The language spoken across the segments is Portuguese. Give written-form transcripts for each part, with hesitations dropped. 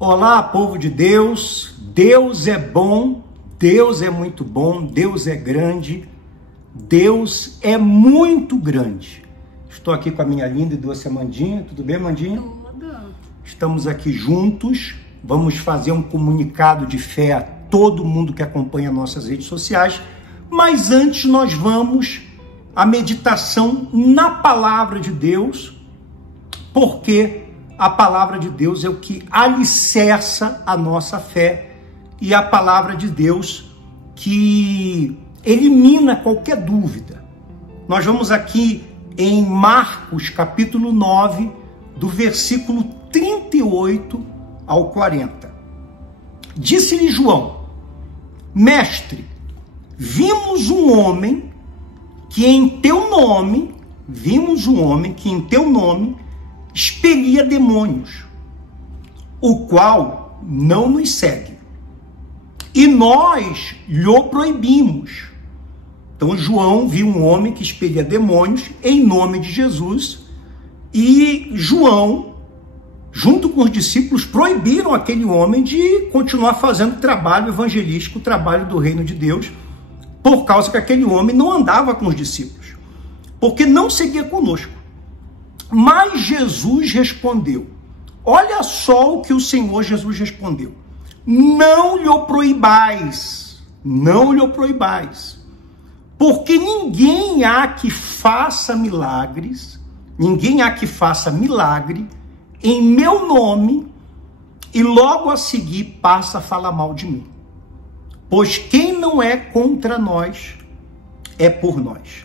Olá, povo de Deus. Deus é bom, Deus é muito bom, Deus é grande, Deus é muito grande. Estou aqui com a minha linda e doce Amandinha. Tudo bem, Amandinha? Tudo. Estamos aqui juntos. Vamos fazer um comunicado de fé a todo mundo que acompanha nossas redes sociais. Mas antes nós vamos à meditação na palavra de Deus, porque a palavra de Deus é o que alicerça a nossa fé e a palavra de Deus que elimina qualquer dúvida. Nós vamos aqui em Marcos capítulo 9, do versículo 38 ao 40. Disse-lhe João: Mestre, vimos um homem que em teu nome expelia demônios, o qual não nos segue, e nós lhe proibimos. Então João viu um homem que expelia demônios em nome de Jesus, e João, junto com os discípulos, proibiram aquele homem de continuar fazendo o trabalho evangelístico, o trabalho do reino de Deus, por causa que aquele homem não andava com os discípulos, porque não seguia conosco. Mas Jesus respondeu, olha só o que o Senhor Jesus respondeu: não lhe proibais, porque ninguém há que faça milagre em meu nome e logo a seguir passa a falar mal de mim. Pois quem não é contra nós é por nós.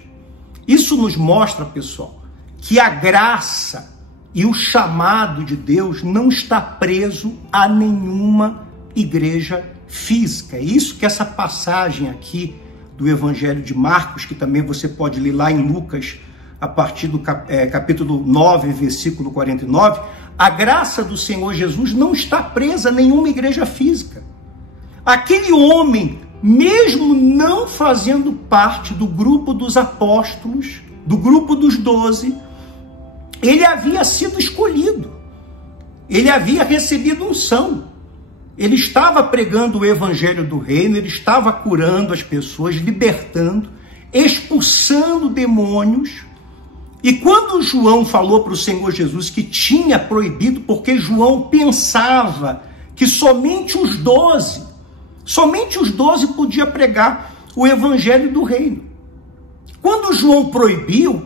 Isso nos mostra, pessoal, que a graça e o chamado de Deus não está preso a nenhuma igreja física. É isso que essa passagem aqui do Evangelho de Marcos, que também você pode ler lá em Lucas, a partir do capítulo 9, versículo 49, a graça do Senhor Jesus não está presa a nenhuma igreja física. Aquele homem, mesmo não fazendo parte do grupo dos apóstolos, do grupo dos 12, ele havia sido escolhido, ele havia recebido unção, ele estava pregando o evangelho do reino, ele estava curando as pessoas, libertando, expulsando demônios. E quando João falou para o Senhor Jesus que tinha proibido, porque João pensava que somente os 12 podiam pregar o evangelho do reino. Quando João proibiu,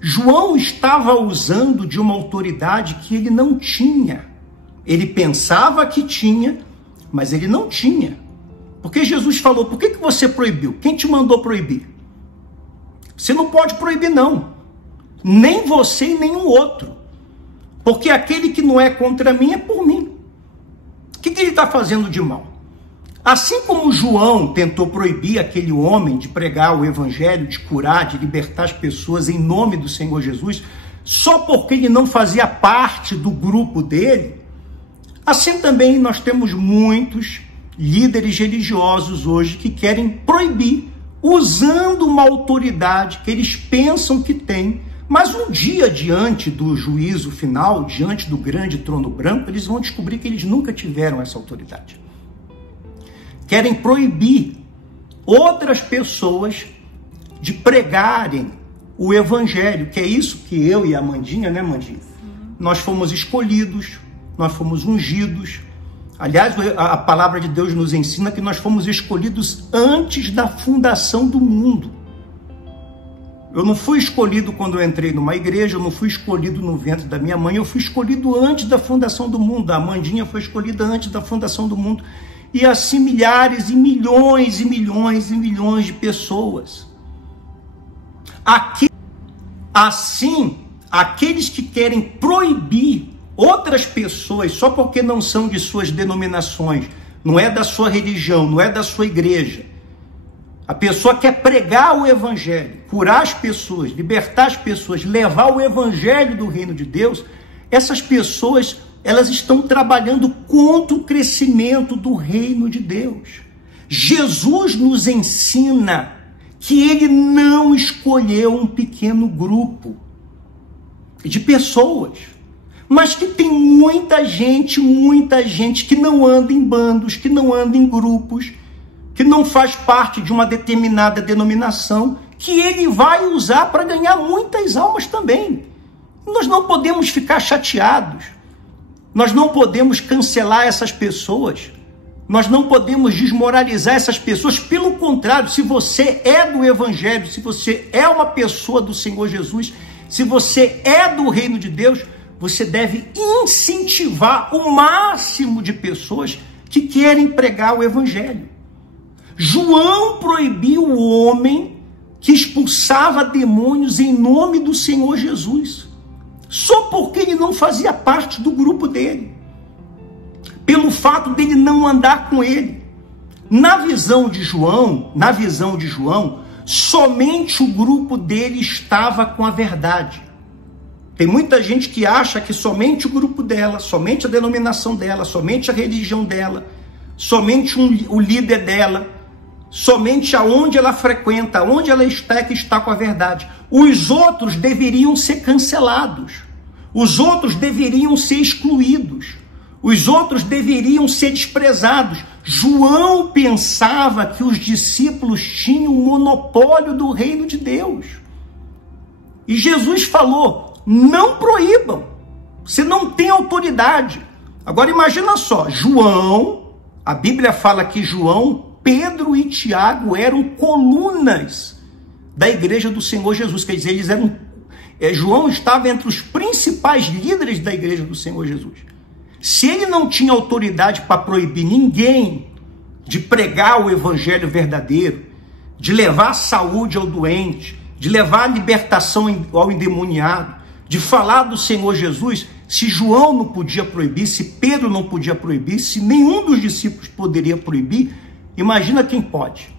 João estava usando de uma autoridade que ele não tinha. Ele pensava que tinha, mas ele não tinha. Porque Jesus falou: por que você proibiu? Quem te mandou proibir? Você não pode proibir, não. Nem você e nenhum outro. Porque aquele que não é contra mim é por mim. O que ele está fazendo de mal? Assim como João tentou proibir aquele homem de pregar o evangelho, de curar, de libertar as pessoas em nome do Senhor Jesus, só porque ele não fazia parte do grupo dele, assim também nós temos muitos líderes religiosos hoje que querem proibir, usando uma autoridade que eles pensam que têm, mas um dia diante do juízo final, diante do grande trono branco, eles vão descobrir que eles nunca tiveram essa autoridade. Querem proibir outras pessoas de pregarem o evangelho, que é isso que eu e a Amandinha, né, Amandinha? Nós fomos escolhidos, nós fomos ungidos. Aliás, a palavra de Deus nos ensina que nós fomos escolhidos antes da fundação do mundo. Eu não fui escolhido quando eu entrei numa igreja, eu não fui escolhido no ventre da minha mãe, eu fui escolhido antes da fundação do mundo. A Amandinha foi escolhida antes da fundação do mundo. E assim milhares e milhões de pessoas. Assim, aqueles que querem proibir outras pessoas só porque não são de suas denominações, não é da sua religião, não é da sua igreja. A pessoa quer pregar o evangelho, curar as pessoas, libertar as pessoas, levar o evangelho do reino de Deus. Essas pessoas, elas estão trabalhando contra o crescimento do reino de Deus. Jesus nos ensina que ele não escolheu um pequeno grupo de pessoas. mas que tem muita gente que não anda em bandos, que não anda em grupos, que não faz parte de uma determinada denominação, que ele vai usar para ganhar muitas almas também. Nós não podemos ficar chateados, nós não podemos cancelar essas pessoas, nós não podemos desmoralizar essas pessoas. Pelo contrário, se você é do Evangelho, se você é uma pessoa do Senhor Jesus, se você é do reino de Deus, você deve incentivar o máximo de pessoas que querem pregar o Evangelho. João proibiu o homem que expulsava demônios em nome do Senhor Jesus, só porque ele não fazia parte do grupo dele, pelo fato dele não andar com ele. Na visão de João, somente o grupo dele estava com a verdade. Tem muita gente que acha que somente o grupo dela, somente a denominação dela, somente a religião dela, somente o líder dela, somente aonde ela frequenta, onde ela está, é que está com a verdade. Os outros deveriam ser cancelados, os outros deveriam ser excluídos, os outros deveriam ser desprezados. João pensava que os discípulos tinham o monopólio do reino de Deus. E Jesus falou: não proíbam, você não tem autoridade. Agora imagina só, João, a Bíblia fala que João, Pedro e Tiago eram colunas da igreja do Senhor Jesus. Quer dizer, eles eram, João estava entre os principais líderes da igreja do Senhor Jesus. Se ele não tinha autoridade para proibir ninguém de pregar o evangelho verdadeiro, de levar saúde ao doente, de levar a libertação ao endemoniado, de falar do Senhor Jesus, se João não podia proibir, se Pedro não podia proibir, se nenhum dos discípulos poderia proibir, imagina quem pode.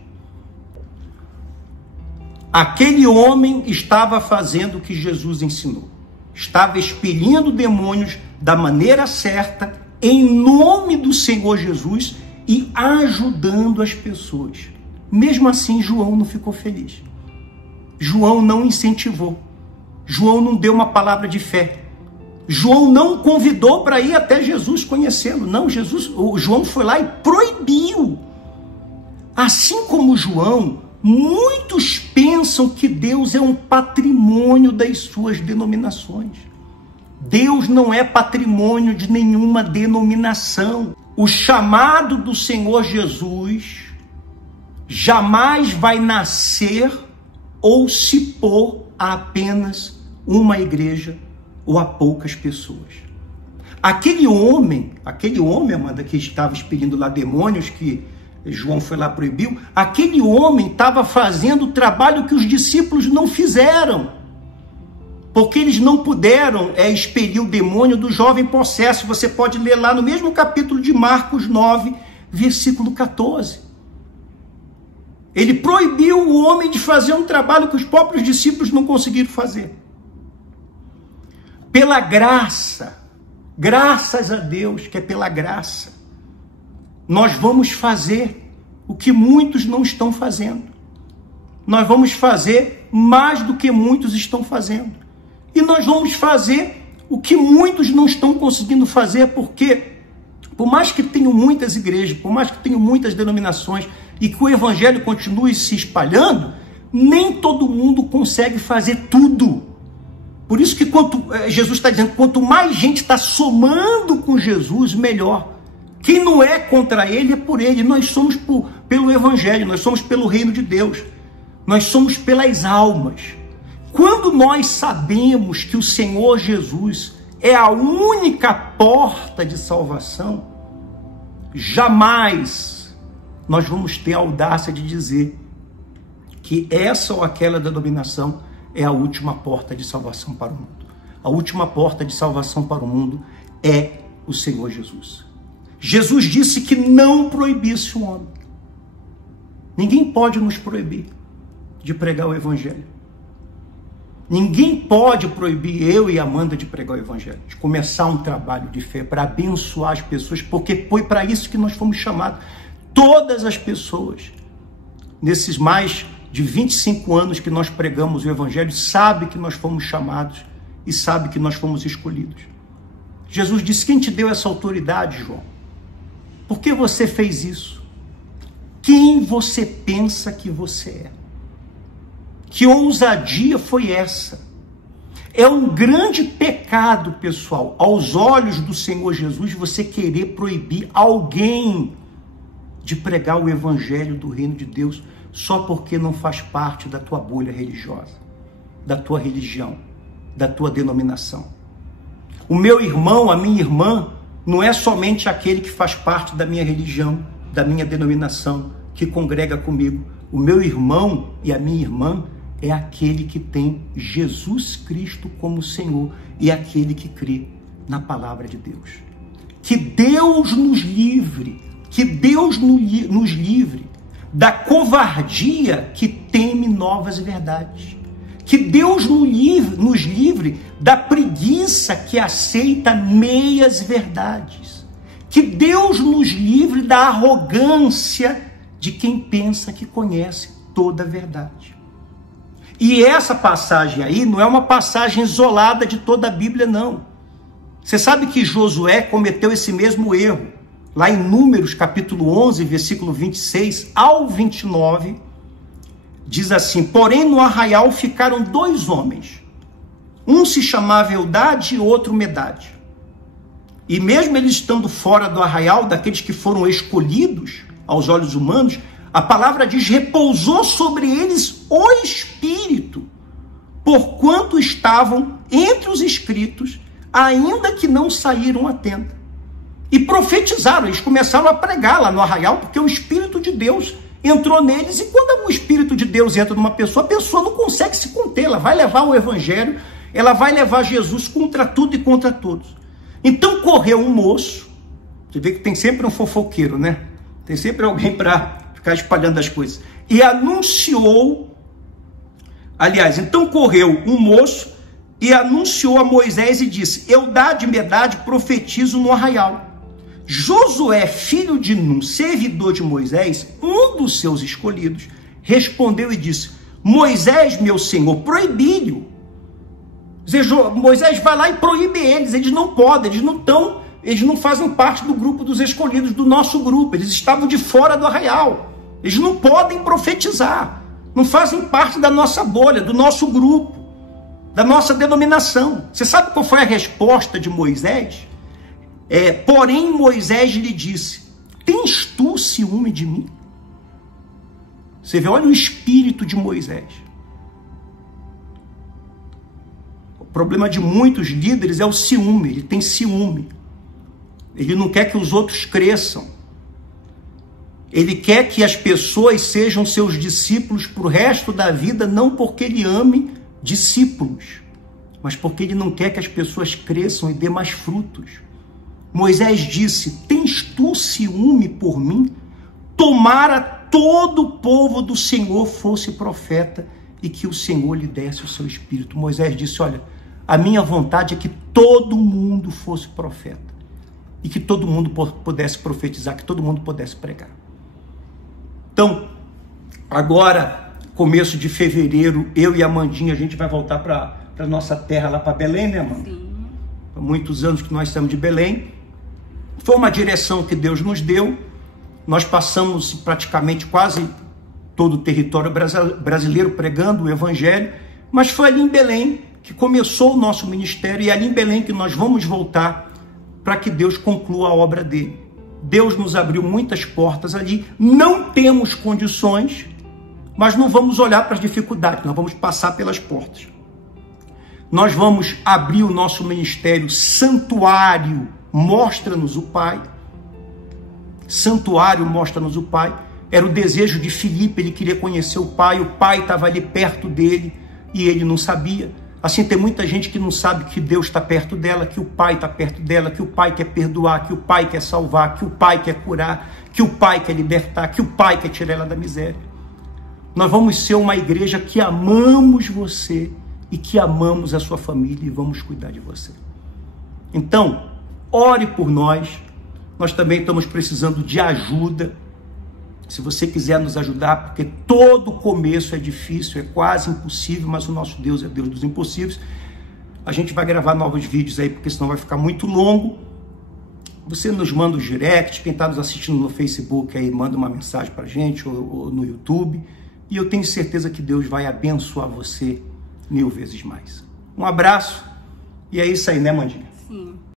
Aquele homem estava fazendo o que Jesus ensinou, estava expelindo demônios da maneira certa, em nome do Senhor Jesus, e ajudando as pessoas. Mesmo assim, João não ficou feliz. João não incentivou. João não deu uma palavra de fé. João não convidou para ir até Jesus conhecê-lo. Não, João foi lá e proibiu. Assim como João, muitos pensam que Deus é um patrimônio das suas denominações. Deus não é patrimônio de nenhuma denominação. O chamado do Senhor Jesus jamais vai nascer ou se pôr a apenas uma igreja ou a poucas pessoas. Aquele homem, Amanda, que estava expelindo lá demônios, que João foi lá e proibiu, aquele homem estava fazendo o trabalho que os discípulos não fizeram, porque eles não puderam expelir o demônio do jovem possesso. Você pode ler lá no mesmo capítulo de Marcos 9, versículo 14. Ele proibiu o homem de fazer um trabalho que os próprios discípulos não conseguiram fazer. Pela graça, graças a Deus que é pela graça, nós vamos fazer o que muitos não estão fazendo. Nós vamos fazer mais do que muitos estão fazendo. E nós vamos fazer o que muitos não estão conseguindo fazer, porque por mais que tenham muitas igrejas, por mais que tenham muitas denominações e que o evangelho continue se espalhando, nem todo mundo consegue fazer tudo. Por isso que Jesus está dizendo, quanto mais gente está somando com Jesus, melhor. Quem não é contra ele é por ele. Nós somos pelo evangelho, nós somos pelo reino de Deus, nós somos pelas almas. Quando nós sabemos que o Senhor Jesus é a única porta de salvação, jamais nós vamos ter a audácia de dizer que essa ou aquela denominação é a última porta de salvação para o mundo. A última porta de salvação para o mundo é o Senhor Jesus. Jesus disse que não proibisse o homem. Ninguém pode nos proibir de pregar o evangelho. Ninguém pode proibir eu e Amanda de pregar o evangelho, de começar um trabalho de fé para abençoar as pessoas, porque foi para isso que nós fomos chamados. Todas as pessoas, nesses mais de 25 anos que nós pregamos o evangelho, sabem que nós fomos chamados e sabem que nós fomos escolhidos. Jesus disse: quem te deu essa autoridade, João? Por que você fez isso? Quem você pensa que você é? Que ousadia foi essa? É um grande pecado, pessoal, aos olhos do Senhor Jesus, você querer proibir alguém de pregar o evangelho do reino de Deus só porque não faz parte da tua bolha religiosa, da tua religião, da tua denominação. O meu irmão, a minha irmã, não é somente aquele que faz parte da minha religião, da minha denominação, que congrega comigo. O meu irmão e a minha irmã é aquele que tem Jesus Cristo como Senhor e aquele que crê na palavra de Deus. Que Deus nos livre, que Deus nos livre da covardia que teme novas verdades. Que Deus nos livre da preguiça que aceita meias verdades. Que Deus nos livre da arrogância de quem pensa que conhece toda a verdade. E essa passagem aí não é uma passagem isolada de toda a Bíblia, não. Você sabe que Josué cometeu esse mesmo erro. Lá em Números, capítulo 11, versículo 26 ao 29, diz assim: porém no arraial ficaram 2 homens. Um se chamava Eldade e outro Medade. E mesmo eles estando fora do arraial, daqueles que foram escolhidos aos olhos humanos, a palavra diz: repousou sobre eles o Espírito, porquanto estavam entre os inscritos, ainda que não saíram à tenda. E profetizaram, eles começaram a pregar lá no arraial, porque o Espírito de Deus entrou neles, e quando o Espírito de Deus entra numa pessoa, a pessoa não consegue se conter, ela vai levar o Evangelho, ela vai levar Jesus contra tudo e contra todos. Então correu um moço, você vê que tem sempre um fofoqueiro, né? Tem sempre alguém para ficar espalhando as coisas. E anunciou, então correu um moço e anunciou a Moisés e disse: Eldade e Medade profetizam no arraial. Josué, filho de Num, servidor de Moisés, um dos seus escolhidos, respondeu e disse: Moisés, meu senhor, proibi-lhe. Moisés vai lá e proíbe eles não podem, eles não fazem parte do grupo dos escolhidos, do nosso grupo, eles estavam de fora do arraial, eles não podem profetizar, não fazem parte da nossa bolha, do nosso grupo, da nossa denominação. Você sabe qual foi a resposta de Moisés? Porém Moisés lhe disse: tens tu ciúme de mim? Você vê, olha o espírito de Moisés. O problema de muitos líderes é o ciúme, ele tem ciúme. Ele não quer que os outros cresçam. Ele quer que as pessoas sejam seus discípulos para o resto da vida, não porque ele ame discípulos, mas porque ele não quer que as pessoas cresçam e dê mais frutos. Moisés disse: tens tu ciúme por mim? Tomara todo o povo do Senhor fosse profeta e que o Senhor lhe desse o seu espírito. Moisés disse: olha, a minha vontade é que todo mundo fosse profeta e que todo mundo pudesse profetizar, que todo mundo pudesse pregar. Então, agora, começo de fevereiro, eu e a Amandinha, a gente vai voltar para a nossa terra, lá para Belém, né, Amanda? Sim. Há muitos anos que nós estamos de Belém. Foi uma direção que Deus nos deu. Nós passamos praticamente quase todo o território brasileiro pregando o Evangelho, mas foi ali em Belém que começou o nosso ministério, e é ali em Belém que nós vamos voltar para que Deus conclua a obra dele. Deus nos abriu muitas portas ali, não temos condições, mas não vamos olhar para as dificuldades, nós vamos passar pelas portas. Nós vamos abrir o nosso ministério Santuário Mostra-nos o Pai. Santuário Mostra-nos o Pai. Era o desejo de Filipe, ele queria conhecer o Pai estava ali perto dele e ele não sabia. Assim, tem muita gente que não sabe que Deus está perto dela, que o Pai está perto dela, que o Pai quer perdoar, que o Pai quer salvar, que o Pai quer curar, que o Pai quer libertar, que o Pai quer tirar ela da miséria. Nós vamos ser uma igreja que amamos você e que amamos a sua família e vamos cuidar de você. Então, ore por nós. Nós também estamos precisando de ajuda. Se você quiser nos ajudar, porque todo começo é difícil, é quase impossível, mas o nosso Deus é Deus dos impossíveis. A gente vai gravar novos vídeos aí, porque senão vai ficar muito longo. Você nos manda o direct, quem está nos assistindo no Facebook aí, manda uma mensagem para a gente, ou no YouTube. E eu tenho certeza que Deus vai abençoar você 1000 vezes mais. Um abraço, e é isso aí, né, Mandinha?